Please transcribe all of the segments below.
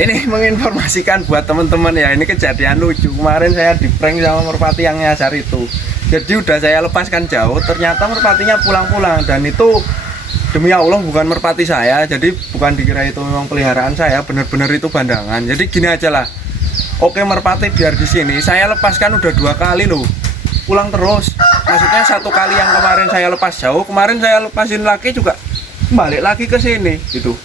Ini menginformasikan buat teman-teman ya, ini kejadian lucu. Kemarin saya di prank sama merpati yang nyasar itu. Jadi udah saya lepaskan jauh, ternyata merpatinya pulang-pulang. Dan itu demi Allah bukan merpati saya, jadi bukan dikira itu memang peliharaan saya, bener-bener itu bandangan. Jadi gini aja lah, oke merpati biar di sini, saya lepaskan udah 2 kali loh, pulang terus. Maksudnya 1 kali yang kemarin saya lepas jauh, kemarin saya lepasin lagi juga balik lagi ke sini gitu.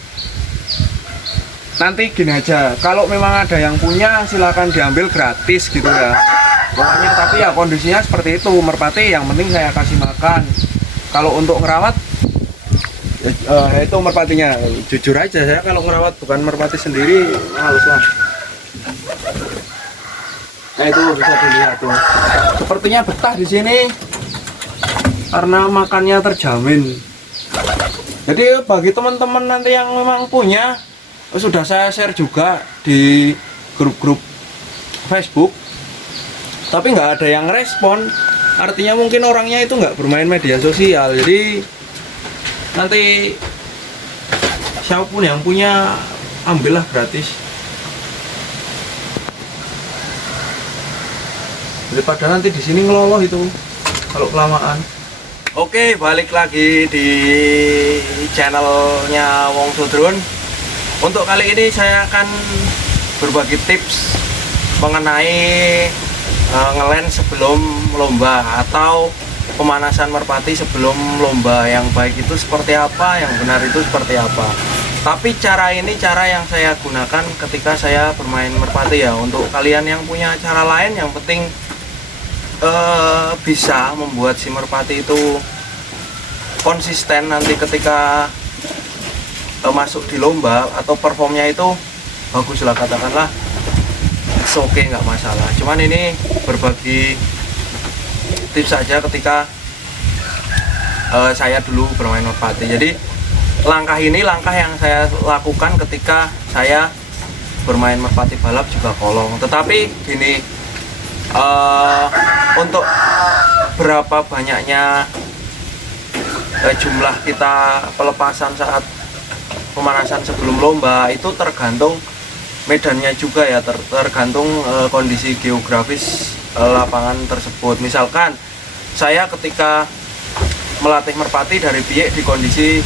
Nanti gini aja, kalau memang ada yang punya silahkan diambil gratis gitu ya pokoknya. Tapi ya kondisinya seperti itu, merpati yang penting saya kasih makan. Kalau untuk ngerawat itu merpatinya, jujur aja saya kalau ngerawat bukan merpati sendiri males lah. Nah itu bisa dilihat tuh, sepertinya betah di sini karena makannya terjamin. Jadi bagi teman-teman nanti yang memang punya, sudah saya share juga di grup-grup Facebook, tapi nggak ada yang respon. Artinya mungkin orangnya itu nggak bermain media sosial. Jadi nanti siapapun yang punya ambillah gratis, daripada nanti di sini ngeloloh itu kalau kelamaan. Oke, balik lagi di channelnya Wong Sudrun. Untuk kali ini saya akan berbagi tips mengenai ngelend sebelum lomba atau pemanasan merpati sebelum lomba. Yang baik itu seperti apa, yang benar itu seperti apa. Tapi cara ini cara yang saya gunakan ketika saya bermain merpati ya. Untuk kalian yang punya cara lain, yang penting bisa membuat si merpati itu konsisten nanti ketika masuk di lomba atau performnya itu bagus lah, katakanlah oke, nggak masalah. Cuman ini berbagi tips saja ketika saya dulu bermain merpati. Jadi langkah ini langkah yang saya lakukan ketika saya bermain merpati balap juga kolong. Tetapi gini, untuk berapa banyaknya jumlah kita pelepasan saat pemanasan sebelum lomba itu tergantung medannya juga ya, tergantung kondisi geografis lapangan tersebut. Misalkan saya ketika melatih merpati dari biek di kondisi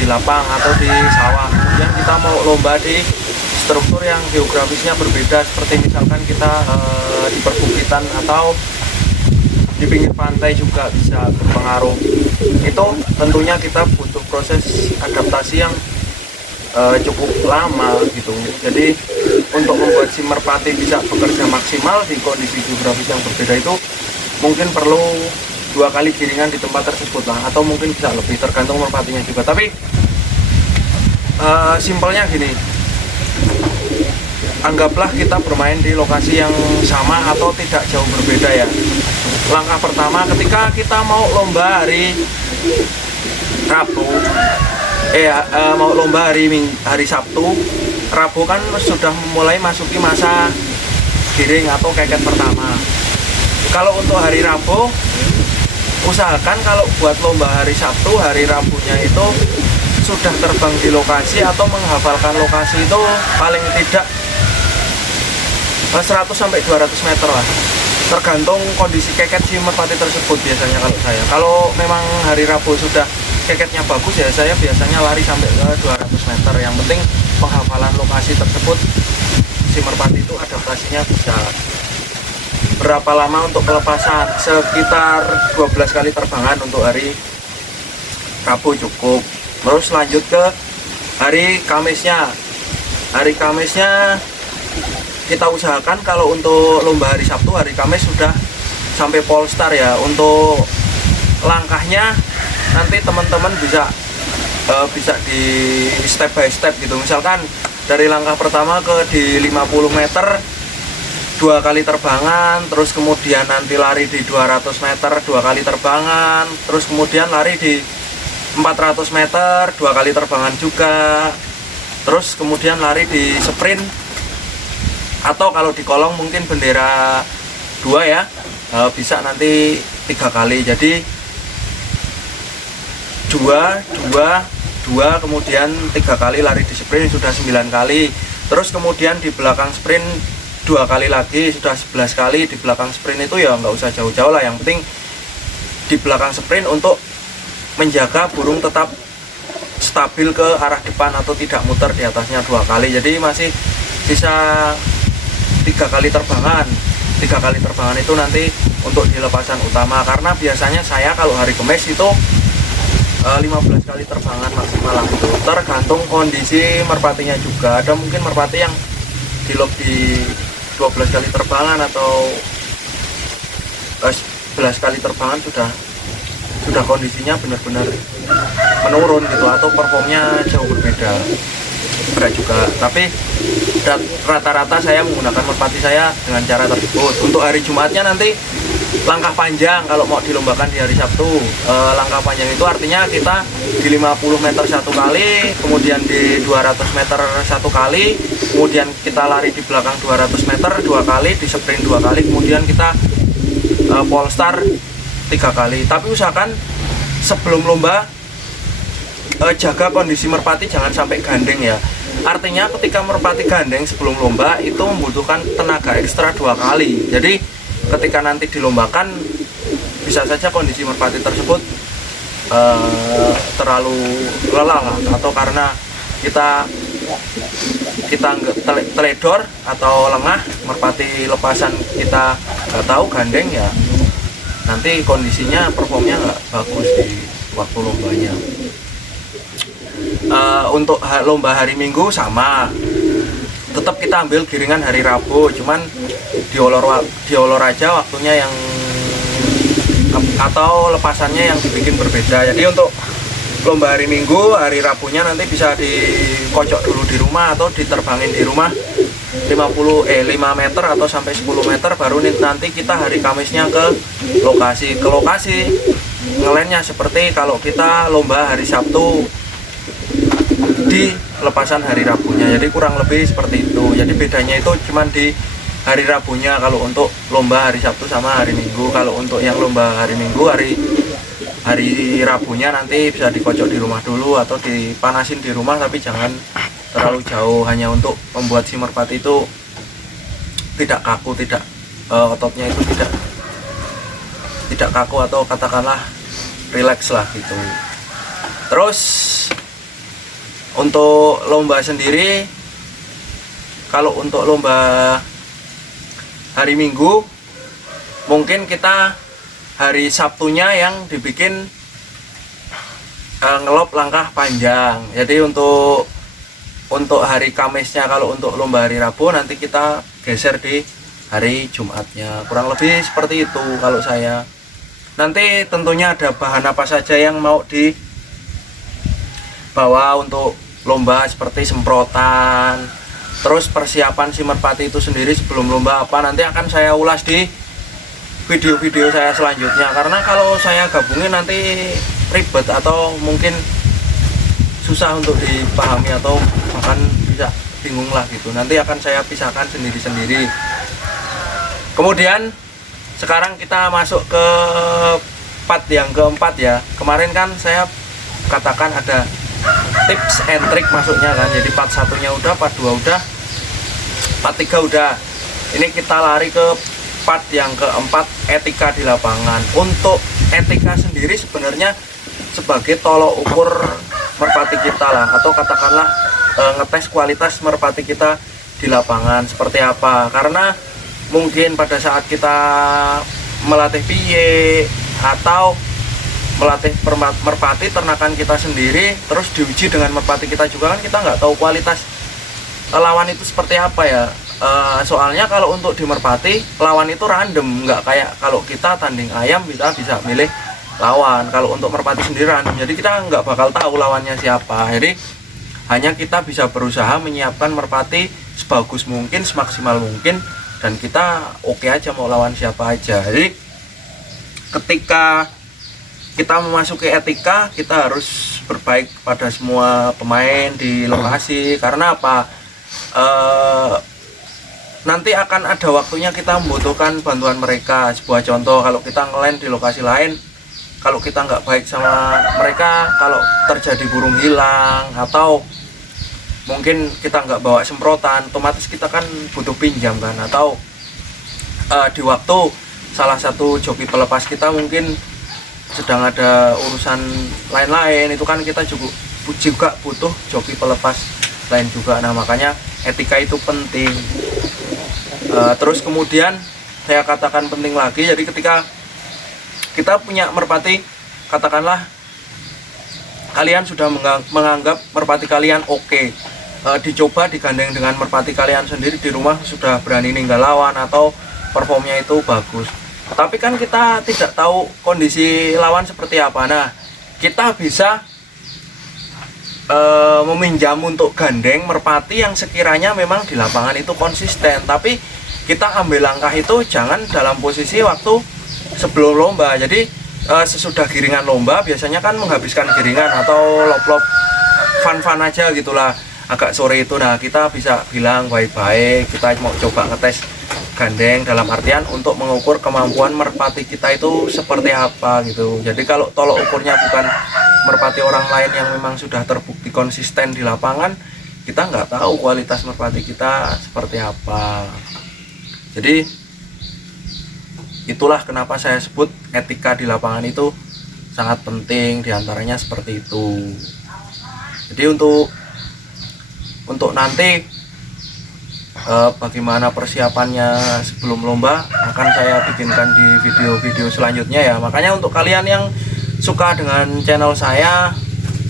di lapang atau di sawah, kemudian kita mau lomba di struktur yang geografisnya berbeda, seperti misalkan kita di perbukitan atau di pinggir pantai juga bisa berpengaruh. Itu tentunya kita butuh proses adaptasi yang cukup lama gitu. Jadi untuk membuat si merpati bisa bekerja maksimal di kondisi geografis yang berbeda itu mungkin perlu 2 kali giringan di tempat tersebut lah, atau mungkin bisa lebih, tergantung merpatinya juga. Tapi simpelnya gini, anggaplah kita bermain di lokasi yang sama atau tidak jauh berbeda ya. Langkah pertama ketika kita mau lomba hari Rabu, mau lomba hari Sabtu, Rabu kan sudah mulai masuki masa giring atau keket pertama. Kalau untuk hari Rabu, usahakan kalau buat lomba hari Sabtu, hari Rabunya itu sudah terbang di lokasi atau menghafalkan lokasi itu paling tidak 100-200 meter lah, tergantung kondisi keket si merpati tersebut. Biasanya kalau saya, kalau memang hari Rabu sudah keketnya bagus ya, saya biasanya lari sampai ke 200 meter. Yang penting penghafalan lokasi tersebut, si merpati itu adaptasinya bisa. Berapa lama untuk pelepasan? Sekitar 12 kali terbangan untuk hari Rabu cukup. Terus lanjut ke hari Kamisnya. Hari Kamisnya kita usahakan kalau untuk lomba hari Sabtu, hari Kamis sudah sampai Polestar ya. Untuk langkahnya nanti teman-teman bisa di step by step gitu. Misalkan dari langkah pertama ke di 50 meter 2 kali terbangan, terus kemudian nanti lari di 200 meter 2 kali terbangan, terus kemudian lari di 400 meter 2 kali terbangan juga, terus kemudian lari di sprint, atau kalau di kolong mungkin bendera 2 ya, bisa nanti 3 kali. Jadi 2 kemudian 3 kali lari di sprint sudah 9 kali. Terus kemudian di belakang sprint 2 kali lagi, sudah 11 kali. Di belakang sprint itu ya nggak usah jauh-jauh lah, yang penting di belakang sprint untuk menjaga burung tetap stabil ke arah depan atau tidak muter di atasnya 2 kali. Jadi masih sisa 3 kali terbangan. 3 kali terbangan itu nanti untuk di lepasan utama, karena biasanya saya kalau hari Kamis itu 15 kali terbangan maksimal lah gitu. Tergantung kondisi merpatinya juga. Ada mungkin merpati yang di lock di 12 kali terbangan atau 11 kali terbangan sudah kondisinya benar-benar menurun gitu, atau performnya jauh berbeda. Berat juga. Tapi rata-rata saya menggunakan merpati saya dengan cara tersebut. Untuk hari Jumatnya nanti langkah panjang kalau mau dilombakan di hari Sabtu. Langkah panjang itu artinya kita di 50 meter 1 kali, kemudian di 200 meter 1 kali, kemudian kita lari di belakang 200 meter 2 kali, di sprint 2 kali, kemudian kita polestar 3 kali. Tapi usahakan sebelum lomba jaga kondisi merpati jangan sampai gandeng ya. Artinya ketika merpati gandeng sebelum lomba itu membutuhkan tenaga ekstra 2 kali. Jadi ketika nanti dilombakan bisa saja kondisi merpati tersebut terlalu lelah atau karena kita teledor atau lengah, merpati lepasan kita nggak tahu gandeng ya, nanti kondisinya performnya nggak bagus di waktu lombanya. Untuk lomba hari Minggu sama, tetap kita ambil giringan hari Rabu, cuman diolor aja waktunya yang atau lepasannya yang dibikin berbeda. Jadi untuk lomba hari Minggu, hari Rabunya nanti bisa dikocok dulu di rumah atau diterbangin di rumah 5 meter atau sampai 10 meter, baru nanti kita hari Kamisnya ke lokasi ngelennya seperti kalau kita lomba hari Sabtu di lepasan hari Rabunya. Jadi kurang lebih seperti itu. Jadi bedanya itu cuman di hari Rabunya kalau untuk lomba hari Sabtu sama hari Minggu. Kalau untuk yang lomba hari Minggu, hari Rabunya nanti bisa dikocok di rumah dulu atau dipanasin di rumah, tapi jangan terlalu jauh, hanya untuk membuat si merpati itu tidak kaku, ototnya itu tidak kaku atau katakanlah rileks lah gitu. Terus untuk lomba sendiri, kalau untuk lomba hari Minggu mungkin kita hari Sabtunya yang dibikin ngelop langkah panjang. Jadi untuk hari Kamisnya, kalau untuk lomba hari Rabu nanti kita geser di hari Jumatnya. Kurang lebih seperti itu kalau saya. Nanti tentunya ada bahan apa saja yang mau dibawa untuk lomba, seperti semprotan, terus persiapan si merpati itu sendiri sebelum lomba apa, nanti akan saya ulas di video-video saya selanjutnya. Karena kalau saya gabungin nanti ribet atau mungkin susah untuk dipahami atau bahkan bisa bingung lah gitu. Nanti akan saya pisahkan sendiri-sendiri. Kemudian sekarang kita masuk ke part yang keempat ya. Kemarin kan saya katakan ada tips and trick masuknya kan. Jadi part 1-nya udah, part 2 udah, part 3 udah. Ini kita lari ke part yang keempat, etika di lapangan. Untuk etika sendiri sebenarnya sebagai tolok ukur merpati kita lah, atau katakanlah ngetes kualitas merpati kita di lapangan seperti apa. Karena mungkin pada saat kita melatih piye atau melatih merpati ternakan kita sendiri, terus diuji dengan merpati kita juga, kan kita nggak tahu kualitas lawan itu seperti apa ya. Soalnya kalau untuk di merpati lawan itu random, nggak kayak kalau kita tanding ayam kita bisa milih lawan. Kalau untuk merpati sendiri random, jadi kita nggak bakal tahu lawannya siapa. Jadi hanya kita bisa berusaha menyiapkan merpati sebagus mungkin, semaksimal mungkin, dan kita oke aja mau lawan siapa aja. Jadi ketika kita memasuki etika, kita harus berbaik pada semua pemain di lokasi. Karena apa? Nanti akan ada waktunya kita membutuhkan bantuan mereka. Sebuah contoh, kalau kita ngeland di lokasi lain, kalau kita nggak baik sama mereka, kalau terjadi burung hilang atau mungkin kita nggak bawa semprotan, otomatis kita kan butuh pinjam kan, atau di waktu salah satu joki pelepas kita mungkin sedang ada urusan lain-lain, itu kan kita juga butuh joki pelepas lain juga. Nah makanya etika itu penting. Terus kemudian saya katakan penting lagi, jadi ketika kita punya merpati, katakanlah kalian sudah menganggap merpati kalian oke, dicoba digandeng dengan merpati kalian sendiri di rumah, sudah berani ninggal lawan atau performnya itu bagus, tapi kan kita tidak tahu kondisi lawan seperti apa. Nah kita bisa meminjam untuk gandeng merpati yang sekiranya memang di lapangan itu konsisten, tapi kita ambil langkah itu jangan dalam posisi waktu sebelum lomba. Jadi sesudah giringan lomba biasanya kan menghabiskan giringan atau lop-lop fun-fun aja gitulah agak sore itu. Nah kita bisa bilang baik-baik kita mau coba ngetes gandeng, dalam artian untuk mengukur kemampuan merpati kita itu seperti apa gitu. Jadi kalau tolok ukurnya bukan merpati orang lain yang memang sudah terbukti konsisten di lapangan, kita nggak tahu kualitas merpati kita seperti apa. Jadi itulah kenapa saya sebut etika di lapangan itu sangat penting, diantaranya seperti itu. Jadi untuk nanti bagaimana persiapannya sebelum lomba akan saya bikinkan di video-video selanjutnya ya. Makanya untuk kalian yang suka dengan channel saya,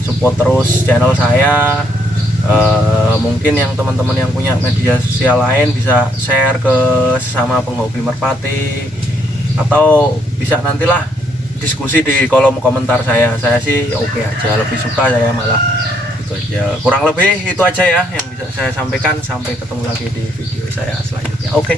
support terus channel saya. Mungkin yang teman-teman yang punya media sosial lain bisa share ke sesama penghobi merpati, atau bisa nantilah diskusi di kolom komentar saya sih oke aja, lebih suka saya malah itu aja. Kurang lebih itu aja ya yang bisa saya sampaikan. Sampai ketemu lagi di video saya selanjutnya. Oke.